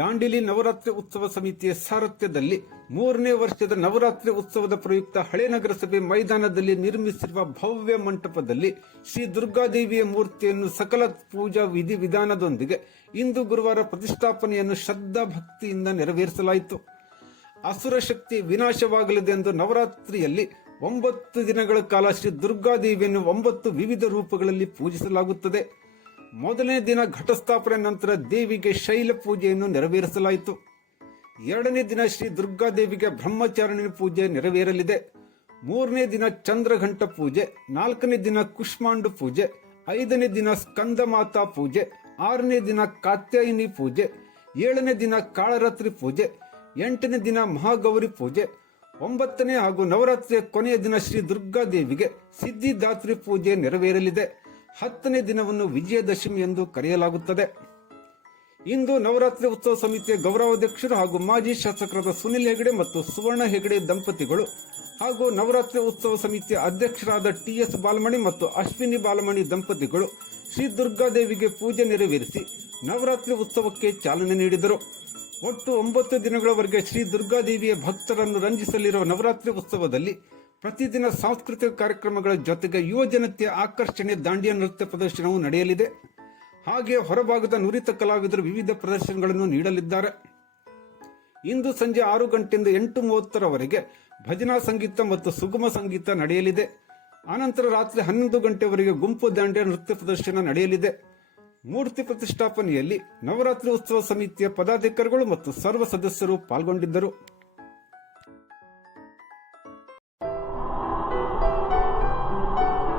ದಾಂಡೇಲಿ ನವರಾತ್ರಿ ಉತ್ಸವ ಸಮಿತಿಯ ಸಾರಥ್ಯದಲ್ಲಿ ಮೂರನೇ ವರ್ಷದ ನವರಾತ್ರಿ ಉತ್ಸವದ ಪ್ರಯುಕ್ತ ಹಳೆ ನಗರಸಭೆ ಮೈದಾನದಲ್ಲಿ ನಿರ್ಮಿಸಿರುವ ಭವ್ಯ ಮಂಟಪದಲ್ಲಿ ಶ್ರೀ ದುರ್ಗಾದೇವಿಯ ಮೂರ್ತಿಯನ್ನು ಸಕಲ ಪೂಜಾ ವಿಧಿ ವಿಧಾನದೊಂದಿಗೆ ಇಂದು ಗುರುವಾರ ಪ್ರತಿಷ್ಠಾಪನೆಯನ್ನು ಶ್ರದ್ಧಾ ಭಕ್ತಿಯಿಂದ ನೆರವೇರಿಸಲಾಯಿತು. ಅಸುರ ಶಕ್ತಿ ವಿನಾಶವಾಗಲಿದೆ ಎಂದು ನವರಾತ್ರಿಯಲ್ಲಿ ಒಂಬತ್ತು ದಿನಗಳ ಕಾಲ ಶ್ರೀ ದುರ್ಗಾದೇವಿಯನ್ನು ಒಂಬತ್ತು ವಿವಿಧ ರೂಪಗಳಲ್ಲಿ ಪೂಜಿಸಲಾಗುತ್ತದೆ. ಮೊದಲನೇ ದಿನ ಘಟಸ್ಥಾಪನೆ ನಂತರ ದೇವಿಗೆ ಶೈಲ ಪೂಜೆಯನ್ನು ನೆರವೇರಿಸಲಾಯಿತು. ಎರಡನೇ ದಿನ ಶ್ರೀ ದುರ್ಗಾದೇವಿಗೆ ಬ್ರಹ್ಮಚಾರಣಿ ಪೂಜೆ ನೆರವೇರಲಿದೆ. ಮೂರನೇ ದಿನ ಚಂದ್ರಘಂಟ ಪೂಜೆ, ನಾಲ್ಕನೇ ದಿನ ಕುಷ್ಮಾಂಡು ಪೂಜೆ, ಐದನೇ ದಿನ ಸ್ಕಂದ ಮಾತಾ ಪೂಜೆ, ಆರನೇ ದಿನ ಕಾತ್ಯಾಯಿನಿ ಪೂಜೆ, ಏಳನೇ ದಿನ ಕಾಳರಾತ್ರಿ ಪೂಜೆ, ಎಂಟನೇ ದಿನ ಮಹಾಗೌರಿ ಪೂಜೆ, ಒಂಬತ್ತನೇ ಹಾಗೂ ನವರಾತ್ರಿಯ ಕೊನೆಯ ದಿನ ಶ್ರೀ ದುರ್ಗಾದೇವಿಗೆ ಸಿದ್ಧಿದಾತ್ರಿ ಪೂಜೆ ನೆರವೇರಲಿದೆ. ಹತ್ತನೇ ದಿನವನ್ನು ವಿಜಯದಶಮಿ ಎಂದು ಕರೆಯಲಾಗುತ್ತದೆ. ಇಂದು ನವರಾತ್ರಿ ಉತ್ಸವ ಸಮಿತಿಯ ಗೌರವಾಧ್ಯಕ್ಷರು ಹಾಗೂ ಮಾಜಿ ಶಾಸಕರಾದ ಸುನಿಲ್ ಹೆಗಡೆ ಮತ್ತು ಸುವರ್ಣ ಹೆಗಡೆ ದಂಪತಿಗಳು ಹಾಗೂ ನವರಾತ್ರಿ ಉತ್ಸವ ಸಮಿತಿಯ ಅಧ್ಯಕ್ಷರಾದ ಟಿ ಎಸ್ ಬಾಲಮಣಿ ಮತ್ತು ಅಶ್ವಿನಿ ಬಾಲಮಣಿ ದಂಪತಿಗಳು ಶ್ರೀ ದುರ್ಗಾದೇವಿಗೆ ಪೂಜೆ ನೆರವೇರಿಸಿ ನವರಾತ್ರಿ ಉತ್ಸವಕ್ಕೆ ಚಾಲನೆ ನೀಡಿದರು. ಒಟ್ಟು ಒಂಬತ್ತು ದಿನಗಳವರೆಗೆ ಶ್ರೀ ದುರ್ಗಾದೇವಿಯ ಭಕ್ತರನ್ನು ರಂಜಿಸಲಿರುವ ನವರಾತ್ರಿ ಉತ್ಸವದಲ್ಲಿ ಪ್ರತಿದಿನ ಸಾಂಸ್ಕೃತಿಕ ಕಾರ್ಯಕ್ರಮಗಳ ಜೊತೆಗೆ ಯುವ ಜನತೆಯ ಆಕರ್ಷಣೆ ದಾಂಡಿಯಾ ನೃತ್ಯ ಪ್ರದರ್ಶನವು ನಡೆಯಲಿದೆ. ಹಾಗೆ ಹೊರಭಾಗದ ನುರಿತ ಕಲಾವಿದರು ವಿವಿಧ ಪ್ರದರ್ಶನಗಳನ್ನು ನೀಡಲಿದ್ದಾರೆ. ಇಂದು ಸಂಜೆ ಆರು ಗಂಟೆಯಿಂದ ಎಂಟು ಮೂವತ್ತರವರೆಗೆ ಭಜನಾ ಸಂಗೀತ ಮತ್ತು ಸುಗಮ ಸಂಗೀತ ನಡೆಯಲಿದೆ. ಆನಂತರ ರಾತ್ರಿ ಹನ್ನೊಂದು ಗಂಟೆವರೆಗೆ ಗುಂಪು ದಾಂಡಿಯ ನೃತ್ಯ ಪ್ರದರ್ಶನ ನಡೆಯಲಿದೆ. ಮೂರ್ತಿ ಪ್ರತಿಷ್ಠಾಪನೆಯಲ್ಲಿ ನವರಾತ್ರಿ ಉತ್ಸವ ಸಮಿತಿಯ ಪದಾಧಿಕಾರಿಗಳು ಮತ್ತು ಸರ್ವ ಸದಸ್ಯರು ಪಾಲ್ಗೊಂಡಿದ್ದರು.